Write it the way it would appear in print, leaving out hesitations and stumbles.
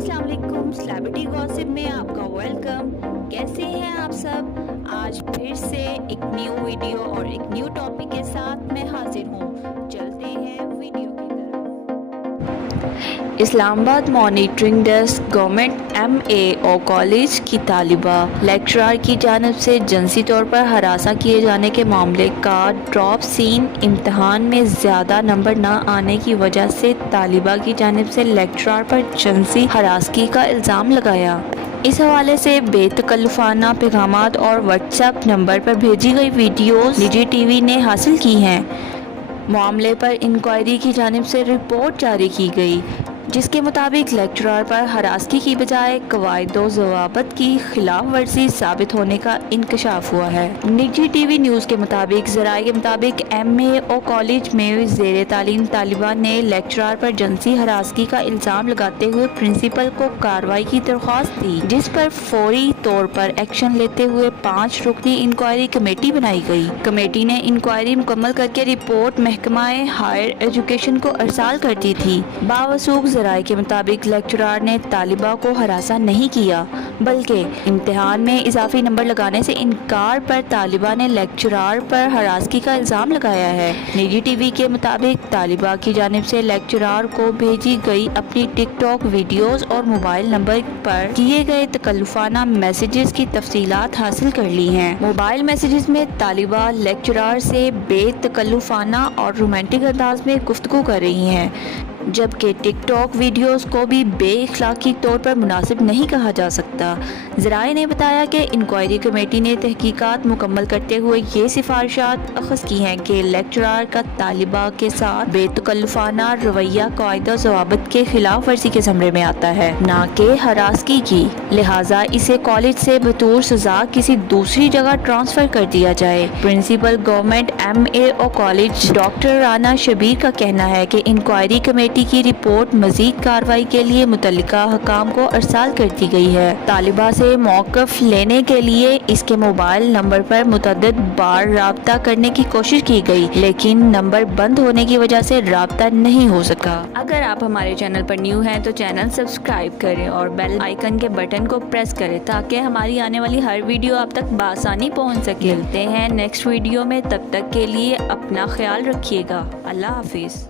अस्सलाम वालेकुम। Celebrity gossip में आपका वेलकम। कैसे हैं आप सब? आज फिर से एक न्यू वीडियो और एक न्यू टॉपिक के साथ मैं हाजिर हूँ। चलते हैं वीडियो की तरफ। Islamabad monitoring desk government MA और कॉलेज की तालिबा लेक्चरर की जानिब से जिनसी तौर पर हरासा किए जाने के मामले का ड्रॉप सीन इम्तहान में ज़्यादा नंबर न आने की वजह से तालिबा की जानिब से लेक्चरर पर जिनसी हरासगी का इल्ज़ाम लगाया। इस हवाले से बेतकल्लुफ़ाना पैगामात और व्हाट्सएप नंबर पर भेजी गई वीडियोस निजी TV ने हासिल की हैं। मामले पर इंक्वायरी की जानिब से रिपोर्ट जारी की गई, जिसके मुताबिक लेक्चरर पर हरासगी की बजाय कवायद व ज़वाबित की खिलाफ वर्जी साबित होने का इंकशाफ हुआ है। निजी TV न्यूज़ के मुताबिक ज़राए के मुताबिक MA और कॉलेज में ज़ेरे तालीम तालिबा ने लेक्चरर पर जिनसी हरासगी का इल्ज़ाम लगाते हुए प्रिंसिपल को कार्रवाई की दरख्वास्त दी, जिस पर फौरी तौर पर एक्शन लेते हुए 5 रुकनी इंक्वायरी कमेटी बनाई गई। कमेटी ने इंक्वायरी मुकम्मल करके रिपोर्ट महकमाए हायर एजुकेशन को अरसाल कर दी थी। बावसूख ज़राए के मुताबिक लेक्चरर ने तालिबा को हरासा नहीं किया, बल्कि इम्तिहान में इजाफी नंबर लगाने से इनकार पर तालिबा ने लेक्चरर पर हरासगी का इल्ज़ाम लगाया है। निजी TV के मुताबिक तालिबा की जानिब से लेक्चरर को भेजी गई अपनी टिकटॉक वीडियोस और मोबाइल नंबर पर किए गए तकल्लुफ़ाना मैसेजेस की तफसीलात हासिल कर ली हैं। मोबाइल मैसेजेस में तालिबा लेक्चरर से बेतकल्लुफ़ाना और रोमांटिक अंदाज में गुफ्तगू कर रही हैं, जबकि टिकटॉक वीडियोस को भी बेअखलाकी तौर पर मुनासिब नहीं कहा जा सकता। ज़राए ने बताया कि इंक्वायरी कमेटी ने तहकीकात मुकम्मल करते हुए ये सिफारिशात अख़ज़ की हैं कि लेक्चरर का तालिबा के साथ बेतकल्लुफ़ाना रवैया कायदा ज़वाबित के खिलाफ वर्जी के ज़मरे में आता है, ना कि हरासगी की। लिहाजा इसे कॉलेज से बतौर सज़ा किसी दूसरी जगह ट्रांसफ़र कर दिया जाए। प्रिंसिपल गवर्नमेंट MA और कॉलेज डॉक्टर राना शबीर का कहना है कि इंक्वायरी कमेटी की रिपोर्ट मजीद कार्रवाई के लिए मुतल्लिका हकाम को अरसाल कर दी गई है। तालिबा से मौक़िफ़ लेने के लिए इसके मोबाइल नंबर पर मुतअद्दिद बार राब्ता करने की कोशिश की गई, लेकिन नंबर बंद होने की वजह से राब्ता नहीं हो सका। अगर आप हमारे चैनल पर न्यू हैं तो चैनल सब्सक्राइब करें और बेल आइकन के बटन को प्रेस करें ताकि हमारी आने वाली हर वीडियो आप तक बआसानी पहुँच सके। मिलते हैं नेक्स्ट वीडियो में, तब तक के लिए अपना ख्याल रखिएगा। अल्लाह हाफिज़।